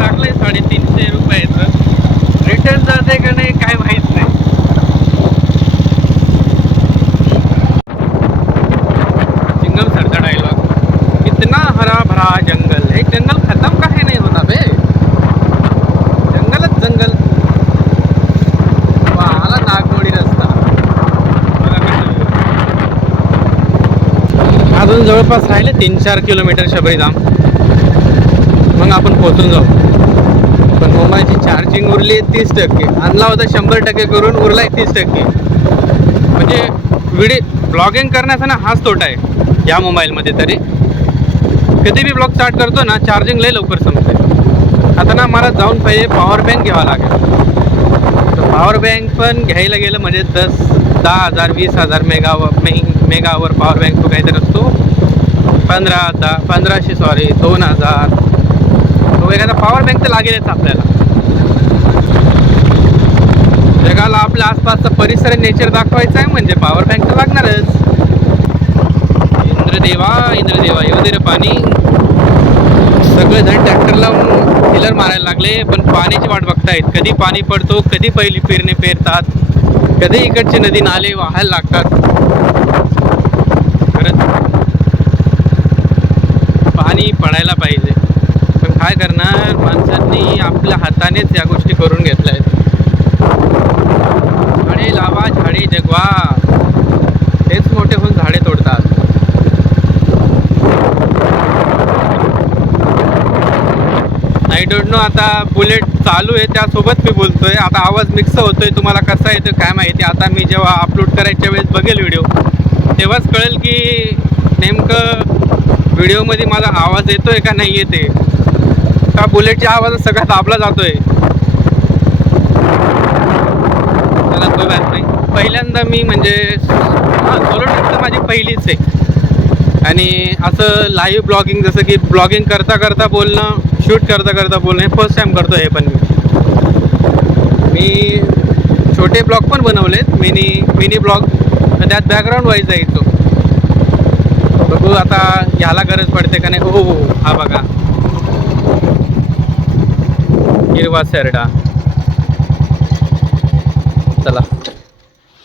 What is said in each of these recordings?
टाकलंय 350 रुपयाचं. रिटर्न जाते का नाही काय माहित नाही. चिंगम सरचा डायलॉग, इतना हरा भरा जंगल, हे जंगल खत्म काहे नाही होता बे, जंगलच जंगल. आला नागमोडी रस्ता. अजून जवळपास राहिले 3-4 किलोमीटर शबरीधाम, मग आपण पोहोचून जाऊ. पण मोबाईलची चार्जिंग उरली 30%. आणला होता 100% करून, उरलाय 30%. म्हणजे ब्लॉगिंग करण्याचा ना हाच तोटा आहे या मोबाईलमध्ये. तरी कधी बी ब्लॉग स्टार्ट करतो ना, चार्जिंग लय लवकर संपते. आता ना मला जाऊन पहिले पॉवर बँक घ्यावा लागेल. तर पॉवर बँक पण घ्यायला गेलं म्हणजे 10,000 20,000 मेगावर पॉवर बँक तो काहीतरी असतो. 2000 तो एखादा पॉवर बँक तर लागेलच आपल्याला. जगाला आपल्या आसपासचा परिसर नेचर दाखवायचा आहे म्हणजे पॉवर बँक तर लागणारच. इंद्रदेवा येऊ दे रे पाणी. सगळेजण ट्रॅक्टर लावून हिलर मारायला लागले, पण पाण्याची वाट बघतायत. कधी पाणी पडतो, कधी पहिली पेरणे पेरतात, कधी इकडचे नदी नाले वाहायला लागतात. खरंच पाणी पडायला पाहिजे, पण काय करणार, माणसांनी आपल्या हातानेच या गोष्टी करून घेतल्या आहेत. झाडे लावा, झाडे जगवा, तेच मोठे होऊन झाडे तोडतात. I don't know. आता बुलेट चालू आहे त्यासोबत मी बोलतोय. आता आवाज मिक्स होतोय, तुम्हाला कसा येतो काय माहिती. आता मी जेव्हा अपलोड करायच्या वेळेस बघेल व्हिडिओ, तेव्हाच कळेल की नेमकं व्हिडिओमध्ये माझा आवाज येतोय का नाही येते, का बुलेटच्या आवाजात सगळा दाबला जातोय. मला तो माहीत नाही. पहिल्यांदा मी म्हणजे सोलो ट्रिप तर माझी पहिलीच आहे. आणि असं लाईव्ह ब्लॉगिंग, जसं की ब्लॉगिंग करता करता बोलणं, शूट करता करता बोलणं, हे फर्स्ट टाईम करतो. हे पण मी छोटे ब्लॉग पण बनवलेत, मिनी ब्लॉग, त्यात बॅकग्राऊंड वाईज जायचो. बघू आता ह्याला गरज पडते का नाही. हो हा बघा, हिरवा सरडा. चला,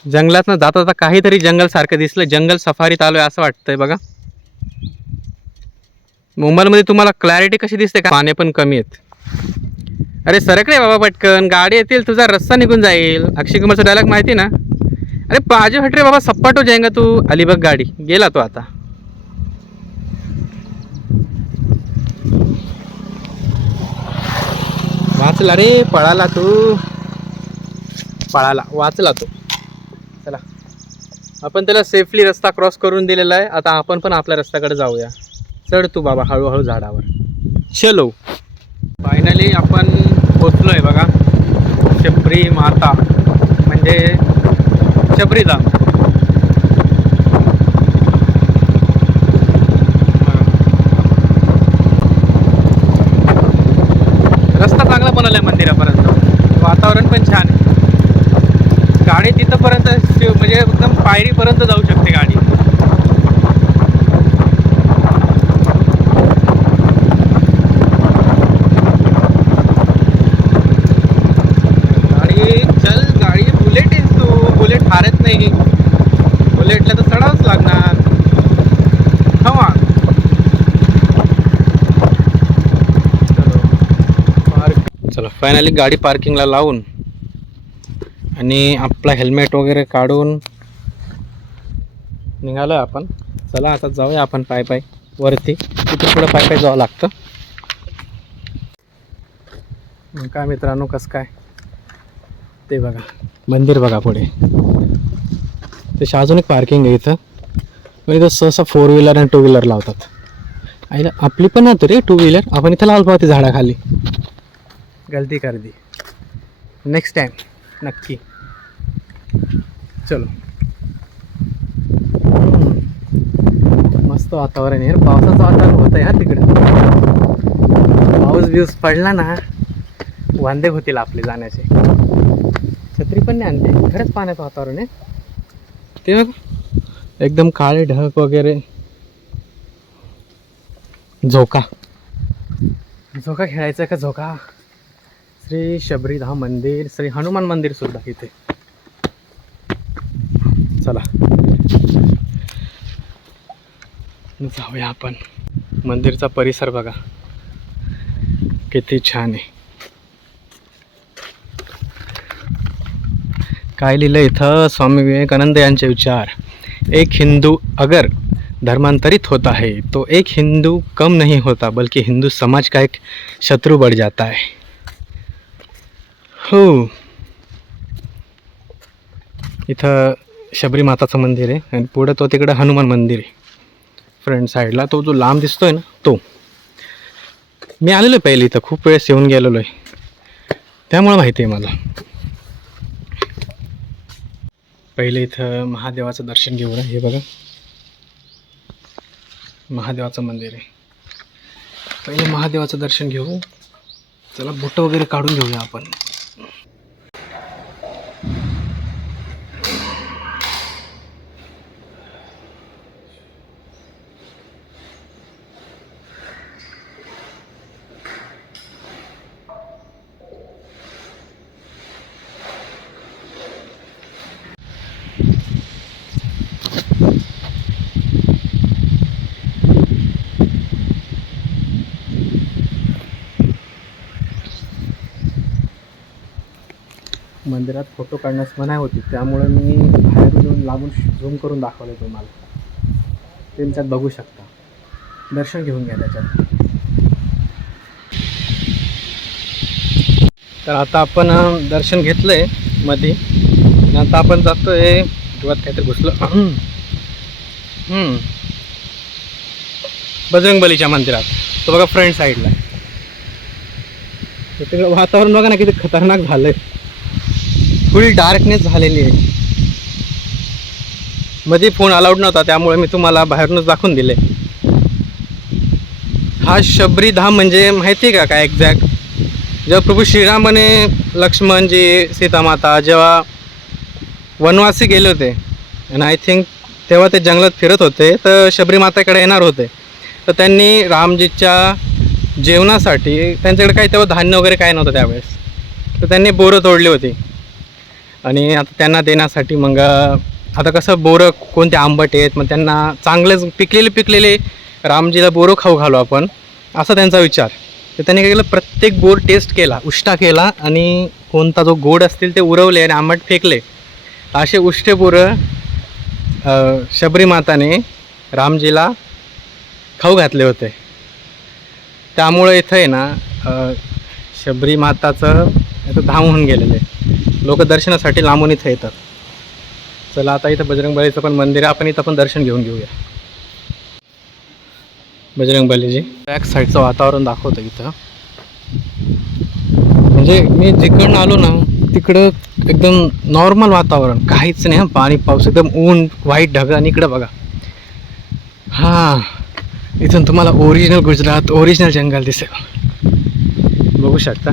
जंगलात ना जाता जाता काहीतरी जंगल सारखं दिसलं. जंगल सफारीत आलोय असं वाटतंय बघा. मुंबईमध्ये तुम्हाला क्लॅरिटी कशी दिसते का, पाणी पण कमी आहेत. अरे सरक रे बाबा पटकन, गाडी येतील, तुझा रस्ता निघून जाईल. अक्षय कुमारचा डायलॉग माहिती ना. अरे बाजू हट रे बाबा, सपाट हो जाएगा तू. अलिबाग गाडी गेला तो आता. वाचला रे, पळाला तू, पळाला, वाचला तो. चला, आपण त्याला सेफली रस्ता क्रॉस करून दिलेला आहे. आता आपण पण आपल्या रस्त्याकडे जाऊया. चढ तू बाबा हळूहळू झाडावर. चलो, फायनली आपण पोचलो आहे बघा, शबरी माता म्हणजे शबरीधाम. रस्ता चांगला बनवला आहे मंदिरापर्यंत, वातावरण पण छान आहे. गाडी तिथंपर्यंत म्हणजे एकदम पायरीपर्यंत जाऊ शकते गाडी. गाडी बुलेट आहेस तू, बुलेट हारत नाही. बुलेटला तर चढावंच लागणार. हवा चला, फायनली गाडी पार्किंगला लावून आणि आपला हेल्मेट वगैरे काढून निघालो आपण. चला आता जाऊया आपण पाय वरती. तिथे पुढं पाय जावं लागतं. मग काय मित्रांनो, कसं काय ते बघा, मंदिर बघा पुढे. तशी अजून एक पार्किंग आहे इथं. मग इथं सहसा 4 व्हीलर आणि 2 व्हीलर लावतात. आईला आपली पण नव्हती रे 2 व्हीलर, आपण इथं लावलं पाहते झाडाखाली. गलती कर दी, नेक्स्ट टाइम नक्की. चलो, मस्त वातावरण आहे. पावसाचं वातावरण होतं आहे. तिकडे पाऊस बिऊस पडला ना, वांदे होतील आपले जाण्याचे. छत्री पण नाही आणते, खरंच पाण्याचं वातावरण आहे. ते बघ, एकदम काळे ढग वगैरे, झोका झोका खेळायचा का झोका? श्री शबरीधाम मंदिर, श्री हनुमान मंदिर सुद्धा इथे. चला जाऊया आपण. मंदिरचा परिसर बघा किती छान आहे. काय लिहिलं इथं? स्वामी विवेकानंद यांचे विचार. एक हिंदू अगर धर्मांतरित होता है तो एक हिंदू कम नहीं होता बल्कि हिंदू समाज का एक शत्रु बढ़ जाता है. हो, इथं शबरी माताचं मंदिर आहे आणि पुढं तो तिकडं हनुमान मंदिर आहे. फ्रंट साईडला तो जो लांब दिसतोय ना तो. मी आलेलो आहे पहिले इथं, खूप वेळेस येऊन गेलेलो आहे त्यामुळं माहिती आहे मला. पहिले इथं महादेवाचं दर्शन घेऊ ना. हे बघा महादेवाचं मंदिर आहे. पहिले महादेवाचं दर्शन घेऊ. चला बोटं वगैरे काढून घेऊया आपण. मंदिरात फोटो काढण्यास मनाई होती त्यामुळे मी बाहेरून येऊन लांबून झूम करून दाखवलं तुम्हाला. तुम्ही त्यात बघू शकता. दर्शन घेऊन घ्या त्याच्यात. तर आता आपण दर्शन घेतलंय मध्ये. आता आपण जातोय किंवा काहीतरी घुसलं बजरंगबलीच्या मंदिरात. तो बघा फ्रंट साईडला. तिकडं वातावरण बघा ना किती खतरनाक झालंय. फुल डार्कनेस झालेली आहे. मध्ये फोन अलाउड नव्हता त्यामुळे मी तुम्हाला बाहेरूनच दाखवून दिले. हा शबरी धाम म्हणजे माहिती आहे का काय एक्झॅक्ट? जेव्हा प्रभू श्रीरामाने लक्ष्मणजी सीतामाता जेव्हा वनवासी गेले होते आणि आय थिंक तेव्हा ते जंगलात फिरत होते तर शबरी मातेकडे येणार होते. तर त्यांनी रामजीच्या जेवणासाठी त्यांच्याकडे काही तेव्हा धान्य वगैरे काय नव्हतं त्यावेळेस. तर त्यांनी बोरं तोडली होती आणि आता त्यांना देण्यासाठी मग आता कसं बोरं कोणते आंबट आहेत मग त्यांना चांगलेच पिकलेले रामजीला बोरं खाऊ घालू आपण असा त्यांचा विचार. तर त्यांनी काय केलं प्रत्येक बोर टेस्ट केला, उष्टा केला आणि कोणता जो गोड असतील ते उरवले आणि आंबट फेकले. असे उष्टे बोरं शबरी माताने रामजीला खाऊ घातले होते. त्यामुळे इथं आहे ना शबरी माताचं इथं धाम होऊन गेलेलं आहे. लोक दर्शनासाठी लांबून इथं येतात. चला आता इथं बजरंगबलीचं पण मंदिर आहे. आपण इथं पण दर्शन घेऊन घेऊया. बजरंगबलीजी बॅक साईडचं वातावरण दाखवतं इथं. म्हणजे मी जिकडनं आलो ना तिकडं एकदम नॉर्मल वातावरण काहीच नाही. पाणी पाऊस एकदम ऊन व्हाईट ढग. आणि इकडं बघा हां इथून तुम्हाला ओरिजिनल गुजरात ओरिजिनल जंगल दिसेल. बघू शकता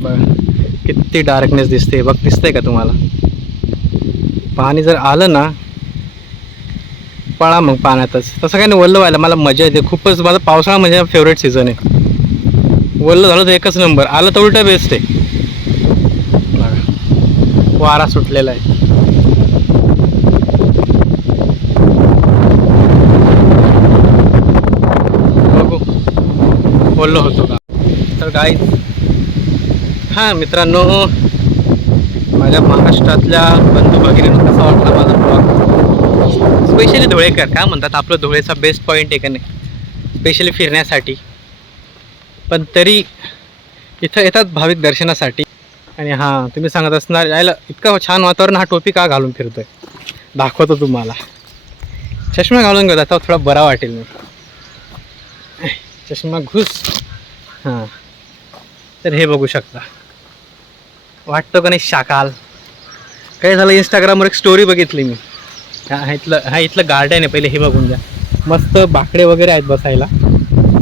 बघा किती डार्कनेस दिसते. बघ दिसतंय का तुम्हाला? पाणी जर आलं ना पळा मग पाण्यातच. तसं काही नाही वल्ल व्हायला मला मजा येते खूपच. माझा पावसाळा म्हणजे फेवरेट सीझन आहे. वल्ल झालं तर एकच नंबर. आलं तर उलटा बेस्ट आहे. बघा वारा सुटलेला आहे. बघू ओल्ल होतो का. तर गाईज हां मित्रांनो माझ्या महाराष्ट्रातल्या बंधू भगिनींनो कसा वाटला माझा ब्लॉग. स्पेशली धुळेकर काय म्हणतात आपलं धुळेचा बेस्ट पॉईंट आहे का नाही स्पेशली फिरण्यासाठी. पण तरी इथं येतात भाविक दर्शनासाठी. आणि हां तुम्ही सांगत असणार यायला इतकं छान वातावरण हा टोपी का घालून फिरतोय. दाखवतो तुम्हाला. चष्मा घालून घेऊ आता थोडा बरा वाटेल. मी चष्मा घुस. हां तर हे बघू शकता. वाटतं का नाही शाकाल. काय झालं इंस्टाग्रामवर एक स्टोरी बघितली मी. हा इथलं गार्डन आहे. पहिले हे बघून द्या. मस्त बाकडे वगैरे आहेत बसायला.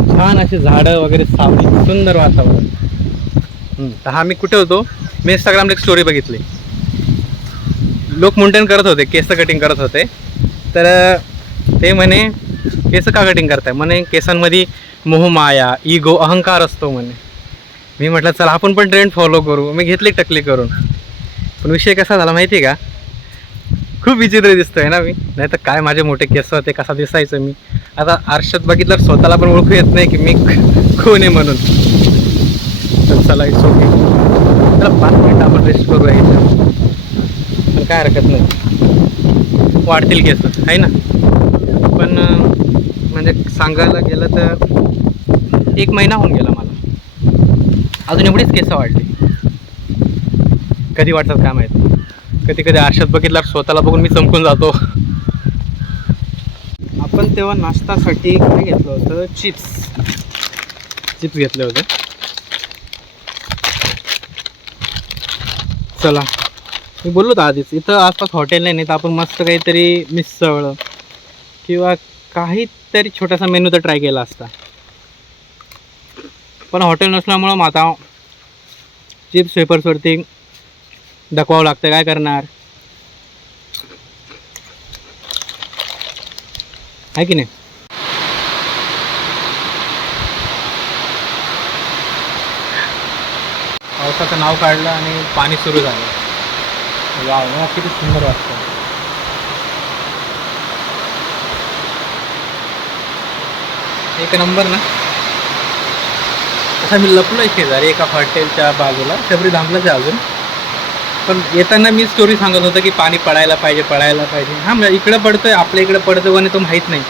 छान असे झाडं वगैरे सावली सुंदर वातावरण. तर हा मी कुठे होतो मी इंस्टाग्रामला एक स्टोरी बघितली. लोक मुंडन करत होते केस कटिंग करत होते. तर ते म्हणे केस का कटिंग करताय म्हणे केसांमध्ये मोहमाया इगो अहंकार असतो म्हणे. मी म्हटलं चला आपण पण ट्रेंड फॉलो करू. मी घेतली टकली करून. पण विषय कसा झाला माहिती आहे का, खूप विचित्र दिसतोय ना मी. नाही तर काय माझे मोठे केस होते, कसा दिसायचं मी. आता आरशात बघितलं स्वतःला पण ओळखू येत नाही की मी कोण आहे म्हणून. तर चला इट्स ओके. चला 5 मिनिटं आपण रेस्ट करू यायचं, पण काय हरकत नाही, वाढतील केस आहे ना. पण म्हणजे सांगायला गेलं तर 1 महिना होऊन गेला मला, अजून एवढीच केस वाढली. कधी वाटतात काय माहिती. कधी कधी आरशात बघितल्यावर स्वतःला बघून मी चमकून जातो. आपण तेव्हा नाश्त्यासाठी काय घेतलं होतं, चिप्स घेतले होते. चला मी बोललो होतो आधीच, इथं आसपास हॉटेल नाही तर आपण मस्त काहीतरी मिसळ किंवा काहीतरी छोटासा मेनू तर ट्राय केला असता. पण हॉटेल नसल्यामुळं मग आता चिप्स पेपर्सवरती दाखवावं लागतं, काय करणार आहे की नाही. पावसाचं नाव काढलं आणि पाणी सुरू झालं. वाव मला किती सुंदर वाटतं. एक नंबर ना. तसा मी लपलोय शेजारी एका हॉटेलच्या बाजूला, शबरी धांबलाच आहे अजून. पण येताना मी स्टोरी सांगत होतं की पाणी पडायला पाहिजे. हां म्हणजे इकडं पडतोय, आपल्या इकडं पडतो आणि तो माहीत नाही.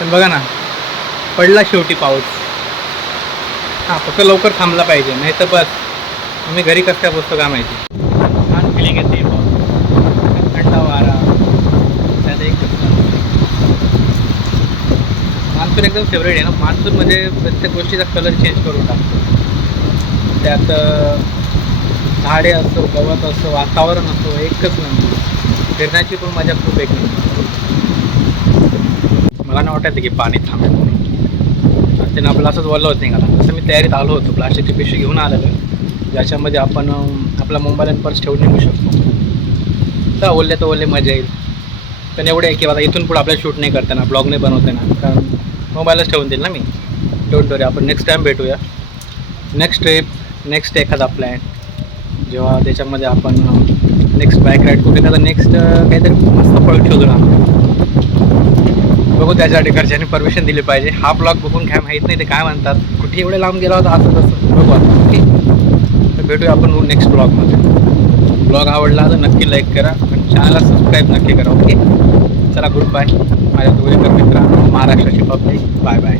पण बघा ना, पडला शेवटी पाऊस. हां फक्त लवकर थांबला पाहिजे, नाही तर बस आम्ही घरी कसं काय बसतो काय माहिती. छान फिलिंग येते, थंड वारा, त्यात एक मान्सून एकदम फेवरेट आहे ना. मान्सून म्हणजे प्रत्येक गोष्टीचा कलर चेंज करून टाकतो. त्यात झाडे असो, गवत असो, वातावरण असो, एकच नंबर. फिरण्याची पण मजा खूप एक नंबर. मला नाही वाटायचं की पाणी थांबेल म्हणून. त्यानं आपलं असंच बोललं होतं नाही का. तसं मी तयारीत आलो होतो, प्लास्टिकची पिशवी घेऊन आलेलो, ज्याच्यामध्ये आपण आपला मोबाईल आणि पर्स ठेवून निघू शकतो. तर ओले तर ओले मजा येईल. पण एवढं आहे की आता इथून पुढे आपल्याला शूट नाही करताना, ब्लॉग नाही बनवते ना, कारण मोबाईलच ठेवून देईल ना मी. डोंट वरी, आपण नेक्स्ट टाईम भेटूया. नेक्स्ट ट्रिप, नेक्स्ट एखादा प्लॅन, जेव्हा त्याच्यामध्ये आपण नेक्स्ट बाईक राईड करू, एखादा नेक्स्ट काहीतरी मस्त पॉईंट शोधून आणतो. बघू त्याच्यासाठी घरच्यांनी परमिशन दिली पाहिजे. हा ब्लॉग बघून काय माहीत नाही ते काय म्हणतात, कुठे एवढे लांब गेला होता असं तसं, बघू आता. ओके, तर भेटूया आपण नेक्स्ट ब्लॉगमध्ये. ब्लॉग आवडला तर नक्की लाईक करा आणि चॅनलला सबस्क्राईब नक्की करा. ओके चला, गुड बाय माझ्या धुळेकर मित्रांनो, महाराष्ट्राची पब्लिक. Bye bye.